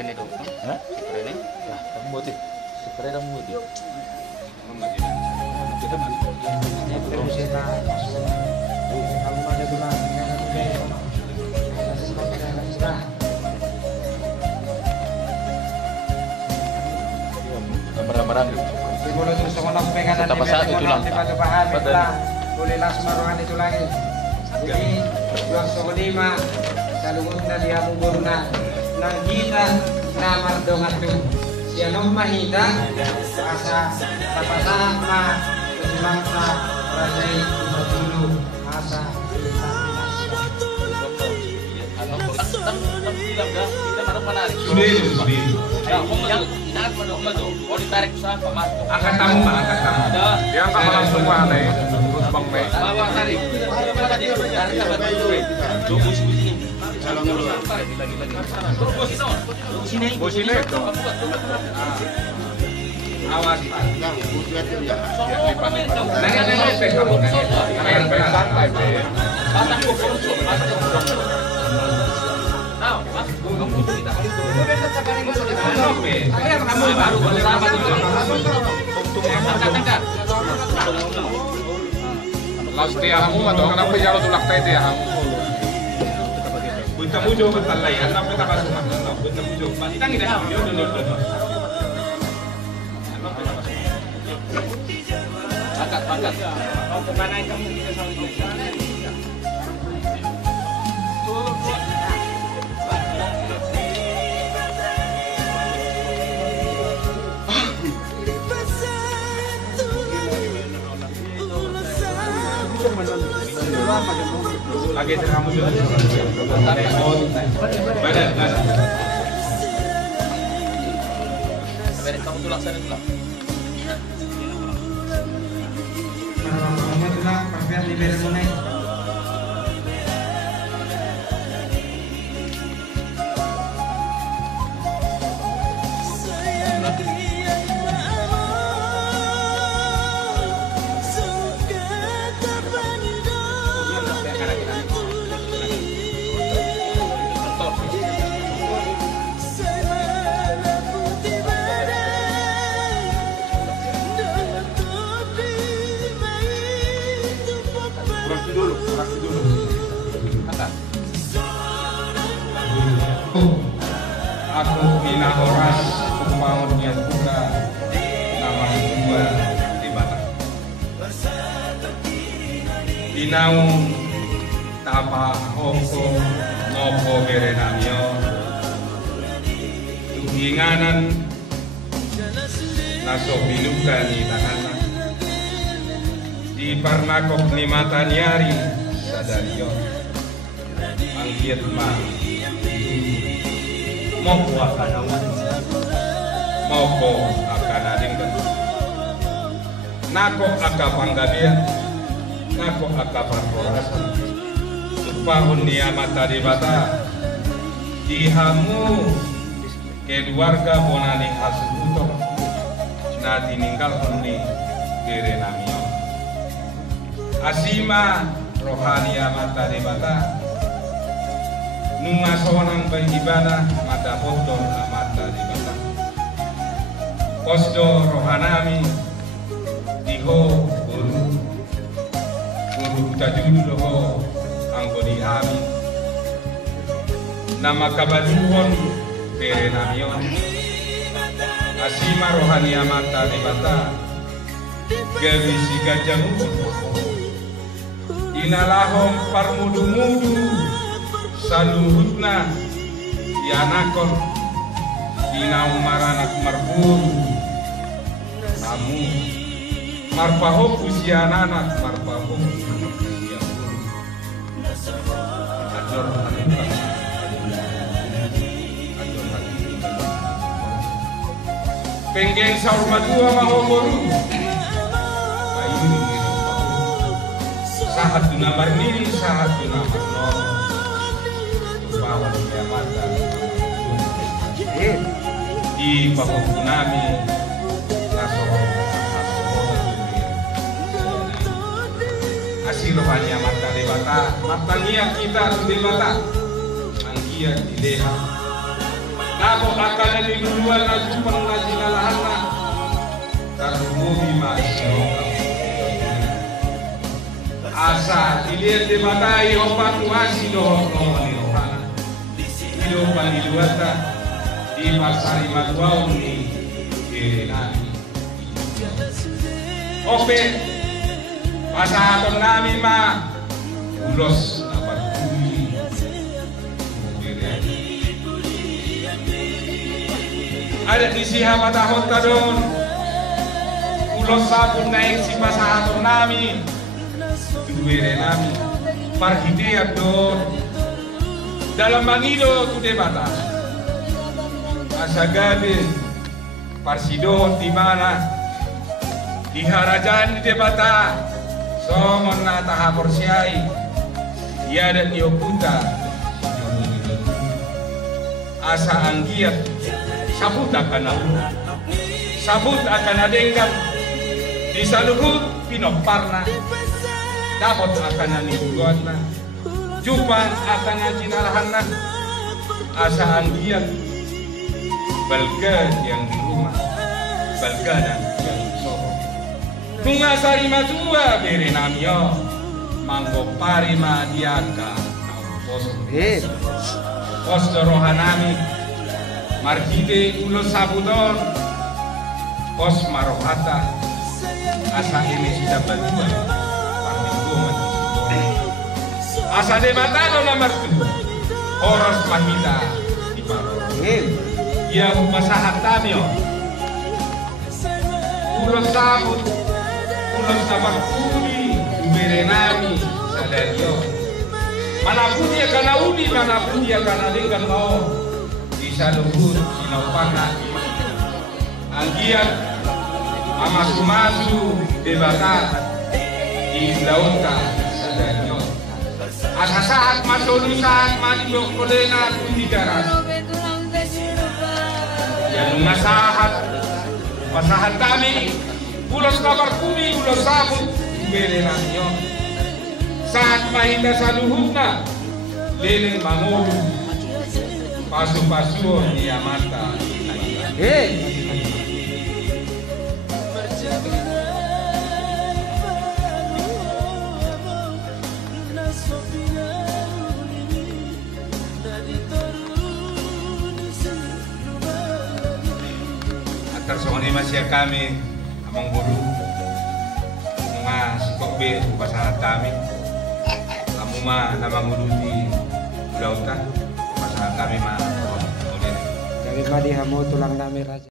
Seprene dong. Hah? Seprene. Lah, kamu motif. Sekarang kamu motif. Gambar-gambaran gitu. Dimulai terus sekolah pegangan Tetap pasal itu lang. Bolehlah semaruhan itu lagi. Jadi dua soko lima salungun na liha mugurna nang kita namar dongatu sianong mahita asa tapasah ma kesimangsa rajai dulu asa Angkat tamu Pak, angkat tamu. Dia angkat langsung Pak, terus Bang Mei. Bawa tarik. Bos ini itu. Awas Pak. Nengok kamu nengok. Santai Pak. Lasti ahamu atau kenapa jalo tulak tadi ahamu? Bunta mujo betalai, anak kita kasih makan, bunta mujo. Kita nggak ada, yo dulu. Angkat. Mau ke mana kamu kita sama lagi kamu juga badan Kamu tuh laksana itu lah. Mana tulang perbiar di beremunai. Aku bina horas kumpang niat buka nama dua di Batak. Binaung tapa oko ngopo berenamio tuhinganan naso biluka ni tanganna di parnakok ni mata nyari sadario angkiat ma Moko akan adingkan nako aka panggabia nako aka parkorasan supahun niamata di bata dihamu keluarga bonani hasukuto na tininggal honni dere namio asima rohani amata di bata nunga sonang beribadah mata bodor amata di bata posdo rohanami diho guru tajudu loho anggodi ami nama kabaduhon tere namion asima rohani amata di bata gawisi gajamu inalahom parmudu-mudu saluhutna yanakon dinau maranak marburu kamu marpaho usiananak marpaho ajor penggeng saur madua mahoboru bayu sahat dunamar nini sahat dunamar nor di pahukunami asirohanya mata debata matangia kita debata mangkia di leha Nako akan na niluluan na supang na sinalahan na karumubi masyarakat. Asa ilir de batay o patuasi dohok nomoni rohana. Ilo paniluata di pasari matuau ni nami. Ope pasahaton nami ma ulos dapat kuli. Ada di siha matahot tadon ulos sabun naik si pasahaton nami. Duere nami parhitiak don dalam mangido tude bata asagabe parsidon di mana di harajan di bata somon na tahapor siai ia dan diokuta asa anggiat sabut akan adenggan di saluhut pinoparna dapat akan nanibuat na jupang akan najinarahan na asa anggian balgad yang di rumah balgadan yang di soro nunga sarima tua bere namyo manggo parima diaka pos rohanami margide ulo sabudon pos marohata asa ini sudah berdua asa de batalo nomor 2 oros mahita di paro ia masahat tamio ulos sabut ulos sabak kuli uberenami sadario manapun dia kana udi manapun dia kana lingkan mau di saluhur sinopana anggian amasu debata di lauta sadario asa saat masulusan maniyok kolena kundi daras yang masahat kami ulos kabar kumi ulos sabut berenanyo saat mahita saluhutna leleng mangulu pasu-pasu dia mata tersongoni masih kami amang guru mga sikokbe pasangan kami kamu mah namang guru di lautan pasangan kami mah Dari madi hamo tulang nami raja.